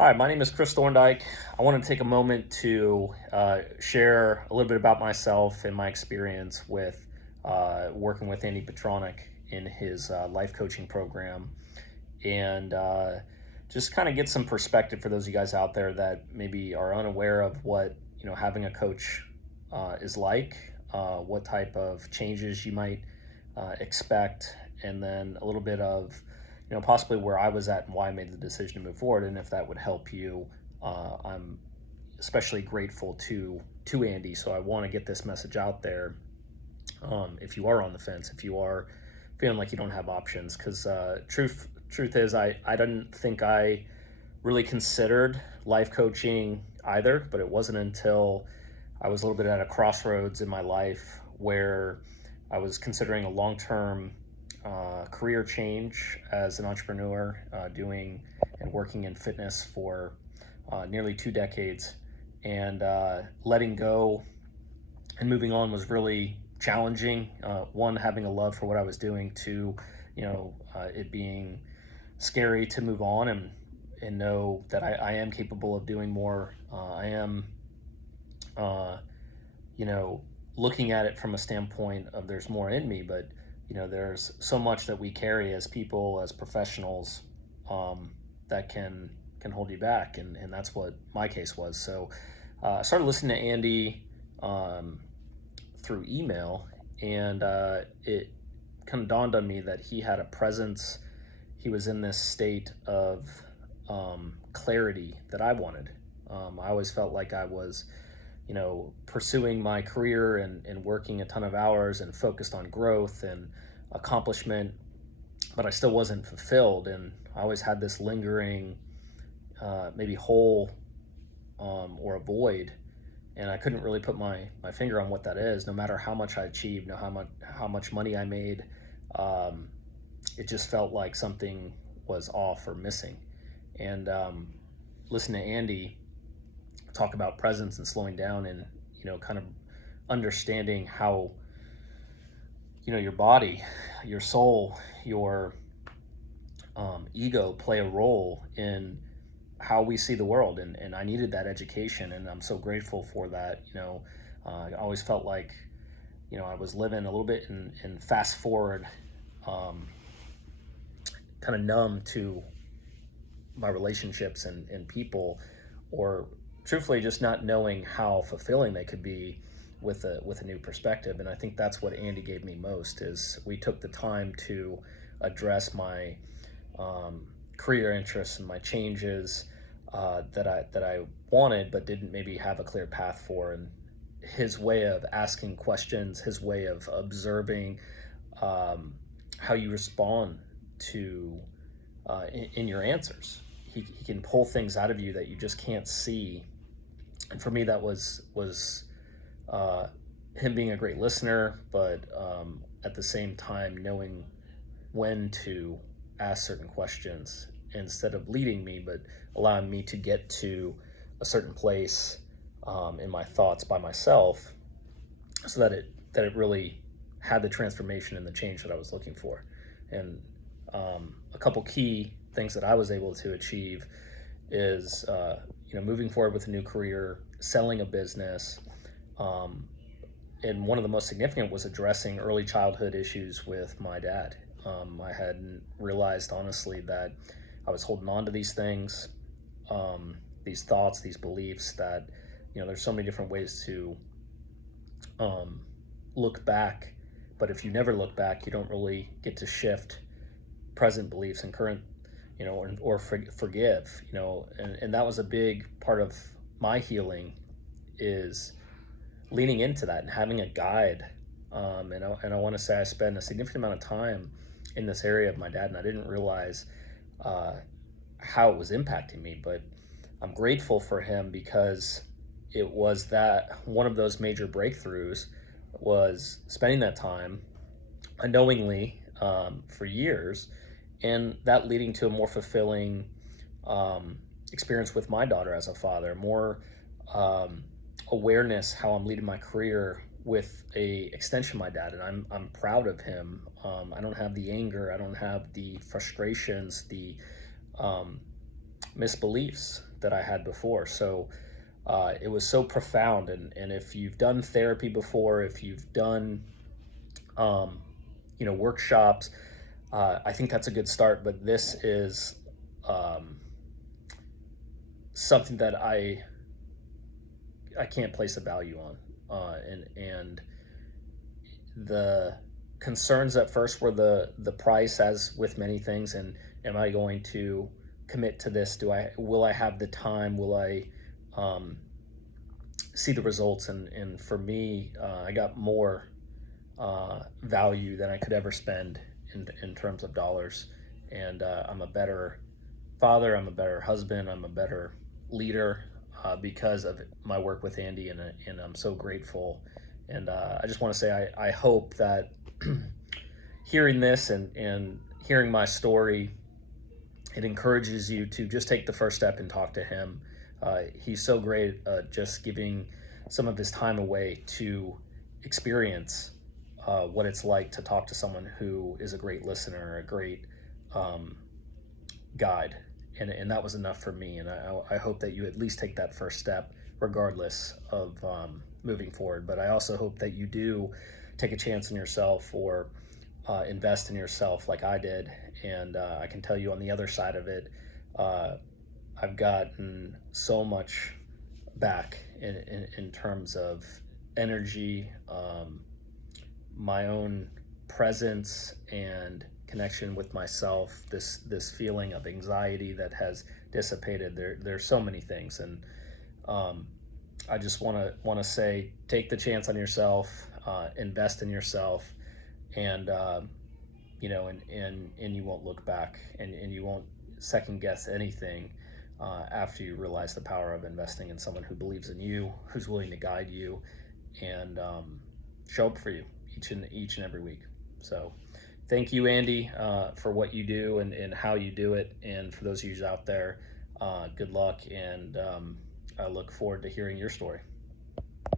Hi, my name is Chris Thorndike. I want to take a moment to share a little bit about myself and my experience with working with Andy Petronic in his life coaching program, and just kind of get some perspective for those of you guys out there that maybe are unaware of what having a coach is like, what type of changes you might expect, and then a little bit of possibly where I was at and why I made the decision to move forward, and if that would help you. I'm especially grateful to Andy, so I want to get this message out there. If you are on the fence, if you are feeling like you don't have options, because truth is, I didn't think I really considered life coaching either, but it wasn't until I was a little bit at a crossroads in my life where I was considering a long-term career change as an entrepreneur, doing and working in fitness for nearly 2 decades, and letting go and moving on was really challenging. One, having a love for what I was doing. Two, it being scary to move on and know that I am capable of doing more. I am, uh, you know, looking at it from a standpoint of there's more in me, but there's so much that we carry as people, as professionals, that can hold you back, and that's what my case was. So I started listening to Andy through email, and it kind of dawned on me that he had a presence. He was in this state of clarity that I wanted. I always felt like I was, pursuing my career and working a ton of hours and focused on growth and accomplishment, but I still wasn't fulfilled. And I always had this lingering, maybe hole or a void, and I couldn't really put my finger on what that is. No matter how much I achieved, how much money I made, um, it just felt like something was off or missing. And listen to Andy talk about presence and slowing down, and kind of understanding how your body, your soul, your ego play a role in how we see the world, and I needed that education, and I'm so grateful for that. I always felt like I was living a little bit in fast forward, um, kind of numb to my relationships and people, or truthfully just not knowing how fulfilling they could be with a new perspective. And I think that's what Andy gave me most, is we took the time to address my career interests and my changes that I wanted but didn't maybe have a clear path for. And his way of asking questions, his way of observing how you respond to in your answers. He can pull things out of you that you just can't see. And for me, that was uh, him being a great listener, but at the same time knowing when to ask certain questions instead of leading me, but allowing me to get to a certain place in my thoughts by myself, so that it really had the transformation and the change that I was looking for. And a couple key things that I was able to achieve is moving forward with a new career, selling a business, um, and one of the most significant was addressing early childhood issues with my dad. I hadn't realized honestly that I was holding on to these things, these thoughts, these beliefs that there's so many different ways to um, look back, but if you never look back, you don't really get to shift present beliefs and current, forgive, and that was a big part of my healing, is leaning into that and having a guide. And I want to say I spent a significant amount of time in this area of my dad, and I didn't realize uh, how it was impacting me. But I'm grateful for him, because it was that one of those major breakthroughs was spending that time unknowingly for years, and that leading to a more fulfilling experience with my daughter as a father, more um, awareness how I'm leading my career with a extension of my dad, and I'm proud of him. I don't have the anger, I don't have the frustrations, the um, misbeliefs that I had before. So it was so profound. And if you've done therapy before, if you've done, um, workshops, I think that's a good start. But this is um, something that I can't place a value on. And the concerns at first were the price, as with many things. And am I going to commit to this? Will I have the time? Will I um, see the results? And for me, I got more value than I could ever spend in terms of dollars. And I'm a better father. I'm a better husband. I'm a better leader because of my work with Andy, and I'm so grateful. And I just want to say I hope that hearing this and hearing my story, it encourages you to just take the first step and talk to him. He's so great, just giving some of his time away to experience what it's like to talk to someone who is a great listener, a great um, guide. And that was enough for me. And I hope that you at least take that first step, regardless of moving forward. But I also hope that you do take a chance on yourself, or invest in yourself like I did. And I can tell you on the other side of it, uh, I've gotten so much back in terms of energy, my own presence, and connection with myself. This feeling of anxiety that has dissipated. There's so many things. And um, I just want to say, take the chance on yourself, invest in yourself, and and you won't look back, and you won't second guess anything after you realize the power of investing in someone who believes in you, who's willing to guide you, and show up for you each and every week. So thank you, Andy, for what you do and how you do it. And for those of you out there, good luck, and I look forward to hearing your story.